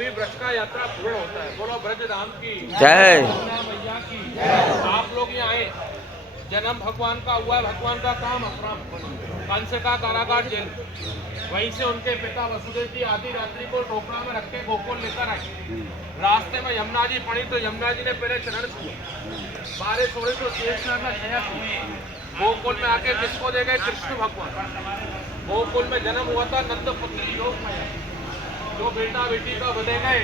तभी ब्रज का यात्रा पूर्ण होता है। बोलो ब्रज धाम की जय। यमुना मैया की। आप लोग यहाँ आए, जन्म भगवान का हुआ है, भगवान का काम अक्रम कंस का कारागार जेल, वहीं से उनके पिता वसुदेव जी आधी रात्रि को टोकरा में रख के गोकुल लेकर आए। रास्ते में यमुना जी पड़ी तो यमुना जी ने पहले चरण छुए, बारिश हो रही तो शेष में छया छुए। गोकुल में आके किसको दे गए? कृष्ण भगवान। गोकुल में जन्म हुआ था नंद पुत्री योग माया, जो बेटा बेटी का बदे गए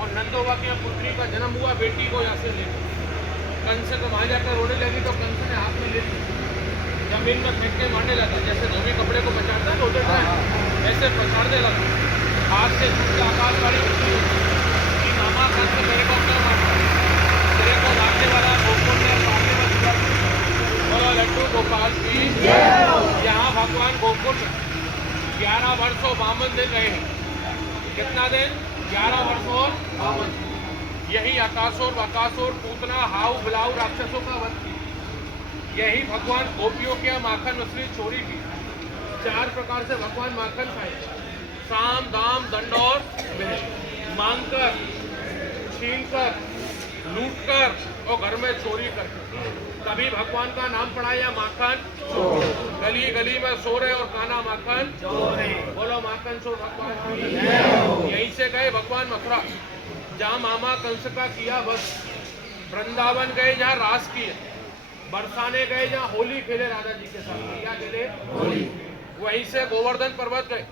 और नंदोबा की पुत्री का जन्म हुआ, बेटी को यहाँ से ले गए। कंस को वहां जाकर रोने लगी तो कंस ने हाथ में ले ली, जमीन में फेंक के मारने लगा, जैसे धोबी कपड़े को बचाता है होते टाइम ऐसे पछाड़ने लगा। हाथ से छूट आकाशवाणी कि मामा कंस मेरे को क्यों मारता है, तेरे को मारने वाला गोकुल में मारने वाला। बोलो लड्डू गोपाल की। यहाँ भगवान गोकुल में 11 वर्ष और 52 दिन रहे हैं। कितना दिन? 11 वर्ष और 52। यही आकाशोर वकासोर पूतना हाउ बिलाऊ राक्षसों का वध किया। यही भगवान गोपियों के माखन मछली चोरी की। 4 प्रकार से भगवान माखन खाए, साम दाम दंड और मांग कर, छीन कर, लूट कर और घर में चोरी करके। तभी भगवान का नाम पड़ा या माखन चोर। गली गली में सो रहे और काना माखन चोर। बोलो माखन चोर भगवान। यहीं से गए भगवान मथुरा, जहाँ मामा कंस का किया बस। वृंदावन गए जहाँ रास किए, बरसाने गए जहाँ होली खेले राधा जी के साथ। क्या खेले? होली। वहीं से गोवर्धन पर्वत गए,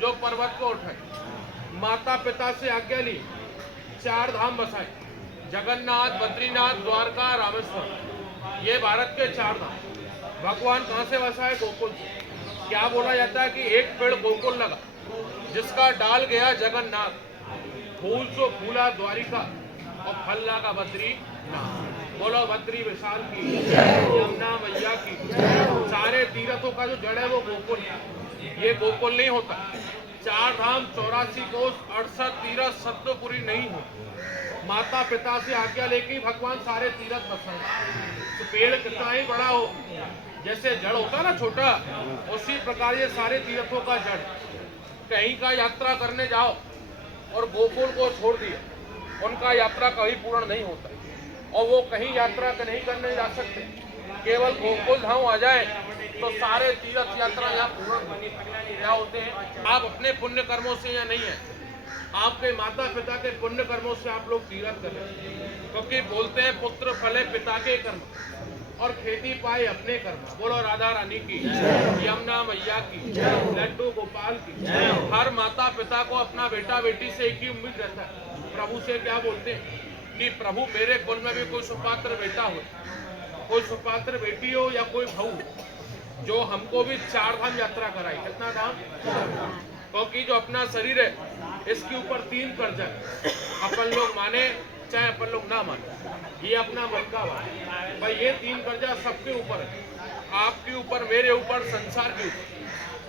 जो पर्वत को उठाए, माता पिता से आज्ञा ली, 4 धाम बसाए, जगन्नाथ, बद्रीनाथ, द्वारका, रामेश्वर। ये भारत के 4 धाम। भगवान कहाँ से बसाए? गोकुल से। क्या बोला जाता है कि एक पेड़ गोकुल लगा, जिसका डाल गया जगन्नाथ, फूल सो फूला द्वारिका और फल लगा बद्री। बोलो बद्री विशाल की, यमुना मैया की। सारे तीर्थों का जो जड़ है वो गोकुल है। ये गोकुल नहीं होता। 4 धाम 84 कोस 68 तीर्थ सत्वपुरी नहीं हो। माता पिता से आज्ञा लेके भगवान सारे तीर्थ बसाए। तो पेड़ कितना ही बड़ा हो, जैसे जड़ होता है ना छोटा, उसी प्रकार ये सारे तीर्थों का जड़। कहीं का यात्रा करने जाओ और गोकुल को छोड़ दिया, उनका यात्रा कभी पूर्ण नहीं होता और वो कहीं यात्रा नहीं करने जा सकते। केवल गोकुल धाम आ जाए तो सारे तीर्थ यात्रा यहाँ पूर्ण क्या होते हैं। आप अपने पुण्य कर्मों से या नहीं है, आपके माता पिता के पुण्य कर्मों से आप लोग तीर्थ कर रहे हैं। क्योंकि बोलते हैं पुत्र फले पिता के कर्म और खेती पाए अपने कर्म। बोलो राधा रानी की, यमुना मैया की, लड्डू गोपाल की। हर माता पिता को अपना बेटा बेटी से एक ही उम्मीद रहता है। प्रभु से क्या बोलते हैं कि प्रभु मेरे कुल में भी कोई सुपात्र बेटा हो, कोई सुपात्र बेटी हो या कोई भाऊ, जो हमको भी 4 धाम यात्रा कराई। कितना धाम? क्योंकि जो अपना शरीर है इसके ऊपर 3 कर्जा है। अपन लोग माने चाहे अपन लोग ना माने, ये अपना मन का बात है भाई। ये 3 कर्जा सबके ऊपर है, आपके ऊपर, मेरे ऊपर, संसार के ऊपर।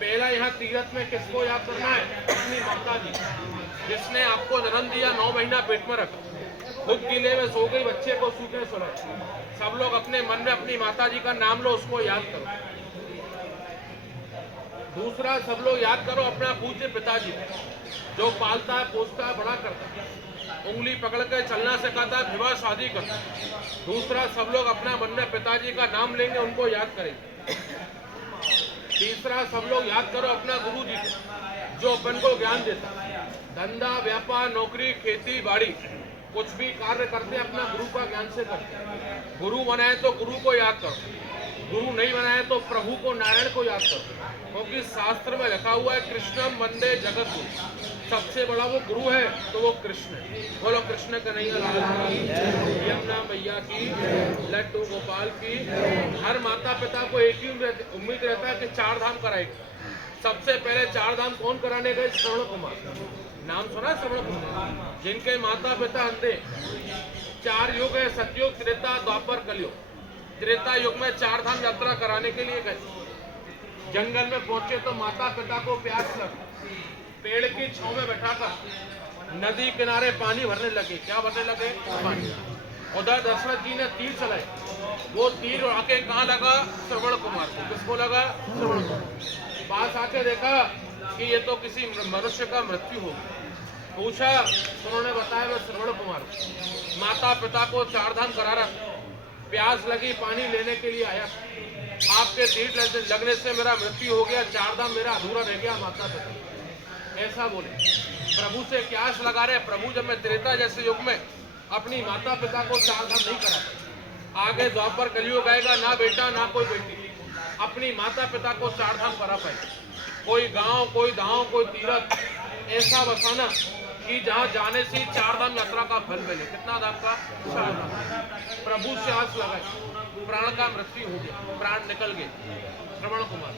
पहला यहाँ तीर्थ में किसको याद करना है? अपनी माता जी, जिसने आपको जन्म दिया, 9 महीना पेट में रखा, खुद किले में सो गई, बच्चे को सूखे सुलाए। सब लोग अपने मन में अपनी माता जी का नाम लो, उसको याद करो। दूसरा, सब लोग याद करो अपना पूज्य पिताजी, जो पालता है, पोसता है, बड़ा करता है, उंगली पकड़ के चलना सिखाता है, विवाह शादी करता है। दूसरा, सब लोग अपना मन में पिताजी का नाम लेंगे, उनको याद करेंगे। तीसरा, सब लोग याद करो अपना गुरु जी, जो अपन को ज्ञान देता है। धंधा व्यापार नौकरी खेती बाड़ी कुछ भी कार्य करते हैं अपना गुरु का ज्ञान से करते हैं। गुरु बनाए तो गुरु को याद करो, गुरु नहीं बनाए तो प्रभु को, नारायण को याद करो। क्योंकि शास्त्र में लिखा हुआ है कृष्णम वंदे जगत गुरु, सबसे बड़ा वो गुरु है तो वो कृष्ण है। बोलो कृष्ण कन्हैया लाल की, यमुना मैया की, लड्डू गोपाल की। हर माता पिता को एक ही उम्मीद रहता है कि 4 धाम कराएगा। सबसे पहले 4 धाम कौन कराने गए? श्रवण कुमार। नाम सुना? श्रवण कुमार, जिनके माता पिता अंधे। 4 युग है, सतयुग, त्रेता, द्वापर, कलयुग। त्रेता युग में 4 धाम यात्रा कराने के लिए गए। जंगल में पहुंचे तो माता पिता को प्यास लगी, पेड़ की छांव में बैठाकर नदी किनारे पानी भरने लगे। क्या भरने लगे? पानी। उधर दशरथ जी ने तीर चलाए, वो तीर आके कहाँ लगा? श्रवण कुमार को। किसको लगा? श्रवण कुमार। पास आके देखा कि ये तो किसी मनुष्य का मृत्यु हो गया। पूछा, उन्होंने बताया मैं श्रवण कुमार हूँ, माता पिता को चार धाम करा रहा, प्यास लगी पानी लेने के लिए आया, आपके तीर लगने से मेरा मृत्यु हो गया, चार धाम मेरा अधूरा रह गया माता पिता, ऐसा बोले। प्रभु से क्यास लगा रहे, प्रभु जब मैं त्रेता जैसे युग में अपनी माता पिता को चार धाम नहीं करा पाई, आगे द्वापर कलयुग आएगा, ना बेटा ना कोई बेटी अपनी माता पिता को चार धाम करा पाए, कोई गांव कोई धाम कोई तीर्थ ऐसा बसाना कि जहां जाने से चार धाम यात्रा का फल मिले। कितना धाम का? चार धाम। प्रभु से आस लगाए, प्राण का मृत्यु हो गया, प्राण निकल गए श्रवण कुमार।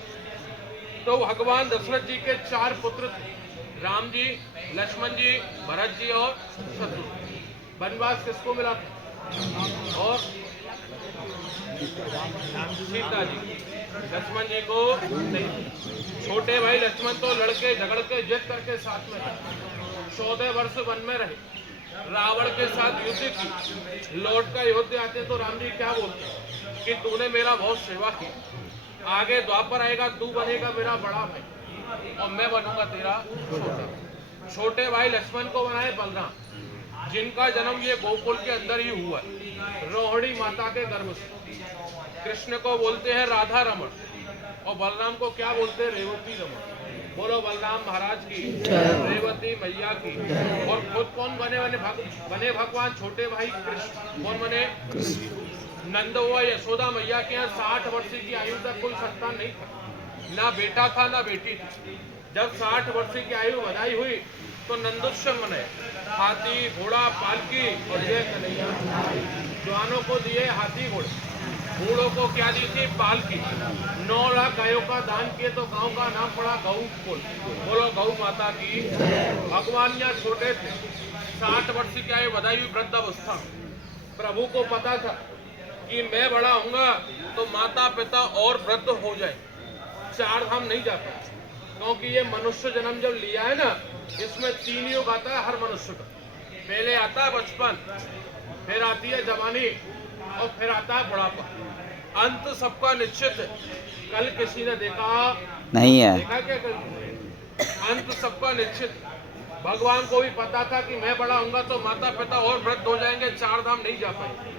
तो भगवान दशरथ जी के चार पुत्र थे, राम जी, लक्ष्मण जी, भरत जी और शत्रुघ्न। वनवास किसको मिला था? और सीता जी, लक्ष्मण जी को नहीं। छोटे भाई लक्ष्मण तो लड़के झगड़ के जिद करके साथ में रहे, 14 वर्ष वन में रहे, रावण के साथ युद्ध की, लौट का योद्धा आते तो राम जी क्या बोलते कि तूने मेरा बहुत सेवा की, आगे द्वापर आएगा तू बनेगा मेरा बड़ा भाई और मैं बनूंगा तेरा छोटा। छोटे भाई लक्ष्मण को बनाए बलराम, जिनका जन्म ये गोकुल के अंदर ही हुआ, रोहिणी माता के गर्भ से। कृष्ण को बोलते हैं राधा रमण और बलराम को क्या बोलते हैं? रेवती रमण। बोलो बलराम महाराज की, रेवती मैया की। और खुद कौन बने भगवान? छोटे भाई कृष्ण। कौन बने? नंद हुआ यशोदा मैया के यहाँ 60 वर्ष की आयु तक कोई संतान नहीं था, ना बेटा था ना बेटी थी। जब 60 वर्ष की आयु बधाई हुई तो नंदोत्सव मनाए, हाथी घोड़ा पालकी और ये कन्हैया। जवानों को दिए हाथी घोड़े, बूढ़ों को क्या दी थी? पालकी। 9 लाख गायों का दान किए तो गांव का नाम पड़ा गौकुल। बोलो गौ माता की। भगवान यहाँ छोटे थे, 60 वर्ष की आयु बधाई हुई, वृद्धावस्था। प्रभु को पता था कि मैं बड़ा होऊंगा तो माता पिता और वृद्ध हो जाए, चार धाम नहीं जा पाए, क्योंकि ये मनुष्य जन्म जब लिया है ना, इसमें 3 युग आता है हर मनुष्य का। पहले आता है बचपन, फिर आती है जवानी और फिर आता है बुढ़ापा। अंत सबका निश्चित है। कल किसी ने देखा नहीं है, देखा क्या कल? अंत सबका निश्चित है। भगवान को भी पता था कि मैं बड़ा होऊंगा तो माता पिता और वृद्ध हो जाएंगे, चार धाम नहीं जा पाए।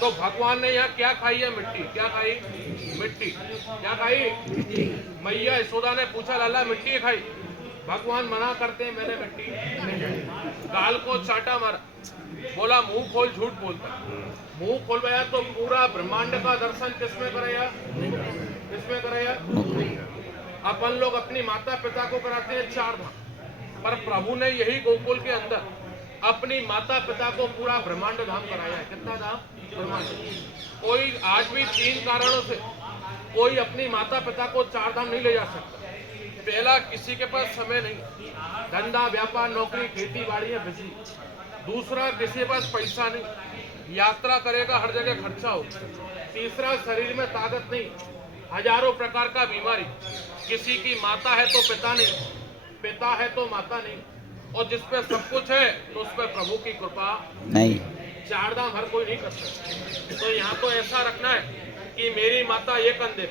तो भगवान ने यहाँ क्या खाई है? मिट्टी। क्या खाई? मिट्टी। क्या खाई? मैया यशोदा ने पूछा लाला मिट्टी खाई? भगवान मना करते हैं, मैंने मिट्टी नहीं खाई। गाल को चाटा मारा, बोला मुंह खोल, झूठ बोलता। मुंह खोल गया तो पूरा ब्रह्मांड का दर्शन किसमें कराया? किसमें कराया? अपन लोग अपनी माता पिता को कराते हैं चार धाम, पर प्रभु ने यही गोकुल के अंदर अपनी माता पिता को पूरा ब्रह्मांड धाम कराया है। कितना धाम? ब्रह्मांड। कोई आज भी 3 कारणों से कोई अपनी माता पिता को चार धाम नहीं ले जा सकता। पहला, किसी के पास समय नहीं, धंधा व्यापार नौकरी खेती बाड़ी है बिजी। दूसरा, किसी के पास पैसा नहीं, यात्रा करेगा हर जगह खर्चा हो। तीसरा, शरीर में ताकत नहीं, हजारों प्रकार का बीमारी। किसी की माता है तो पिता नहीं, पिता है तो माता नहीं, और जिस पे सब कुछ है तो उस पर प्रभु की कृपा नहीं। चार धाम हर कोई नहीं कर सकता। तो यहाँ तो ऐसा रखना है कि मेरी माता ये कंधे,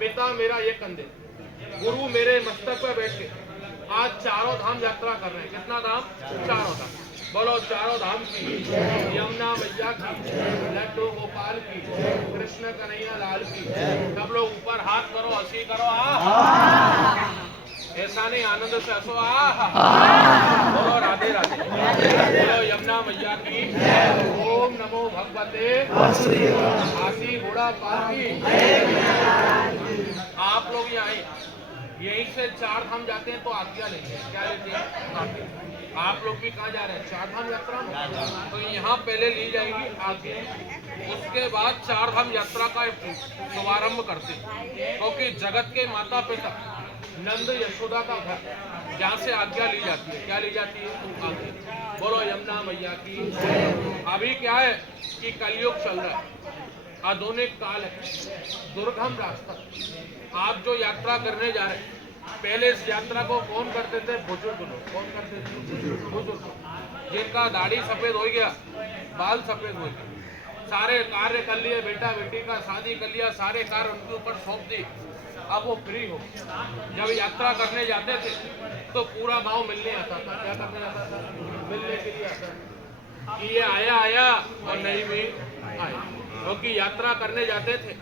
पिता मेरा ये कंधे, गुरु मेरे मस्तक पर बैठ के आज चारों धाम यात्रा कर रहे हैं। कितना धाम? चारों धाम। बोलो चारों धाम की, यमुना मैया की, लड्डू गोपाल की, कृष्ण कन्हैया लाल की। सब लोग ऊपर हाथ करो, हंसी करो, ऐसा नहीं, आनंद से हंसो, बोलो राधे राधे। बोलो यमुना मैया की। ओम नमो भगवते हाथी घोड़ा पाल की। आप लोग यहाँ आए, यहीं से चार धाम जाते हैं तो आज्ञा लेते हैं। क्या लेते हैं? आप लोग भी कहाँ जा रहे हैं? चार धाम यात्रा में। तो यहाँ पहले ली जाएगी आज्ञा, उसके बाद चार धाम यात्रा का शुभारंभ करते हैं, क्योंकि जगत के माता पिता नंद यशोदा का घर, जहाँ से आज्ञा ली जाती है। क्या ली जाती है? आज्ञा। बोलो यमुना मैया की। अभी क्या है कि कलयुग चल रहा है, आधुनिक काल है, दुर्गम रास्ता। आप जो यात्रा करने जा रहे हैं, पहले इस यात्रा को कौन करते थे? बुजुर्ग लोग। कौन करते थे? बुजुर्ग, जिनका दाढ़ी सफेद हो गया, बाल सफेद हो गए, सारे कार्य कर लिए, बेटा बेटी का शादी कर लिया, सारे कार्य उनके ऊपर सौंप दी, अब वो फ्री हो। जब यात्रा करने जाते थे तो पूरा गांव मिलने आता था। क्या करने आता था? मिलने के लिए आता था कि ये आया और नहीं भी आया, क्योंकि यात्रा करने जाते थे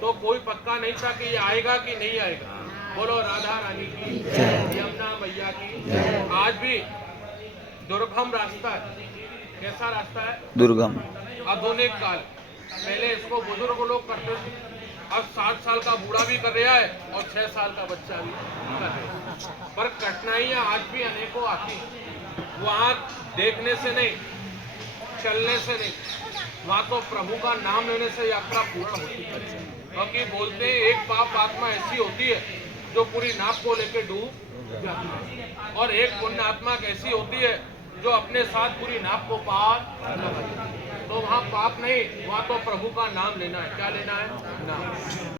तो कोई पक्का नहीं था कि ये आएगा कि नहीं आएगा। बोलो राधा रानी की, यमुना मैया की। आज भी दुर्गम रास्ता है। कैसा रास्ता है? दुर्गम। आधुनिक काल। पहले इसको बुजुर्ग लोग करते थे, अब 60 साल का बूढ़ा भी कर रहा है और 6 साल का बच्चा भी कर रहा है। पर कठिनाइयां आज भी अनेकों आती हैं। वहाँ देखने से नहीं, चलने से नहीं, वहाँ तो प्रभु का नाम लेने से यात्रा पूर्ण होती है। क्योंकि बोलते हैं एक पाप आत्मा ऐसी होती है जो पूरी नाव को लेकर डूब जाती है, और एक पुण्य आत्मा कैसी होती है जो अपने साथ पूरी नाव को पार लगाती है। तो वहाँ पाप नहीं, वहाँ तो प्रभु का नाम लेना है। क्या लेना है? नाम।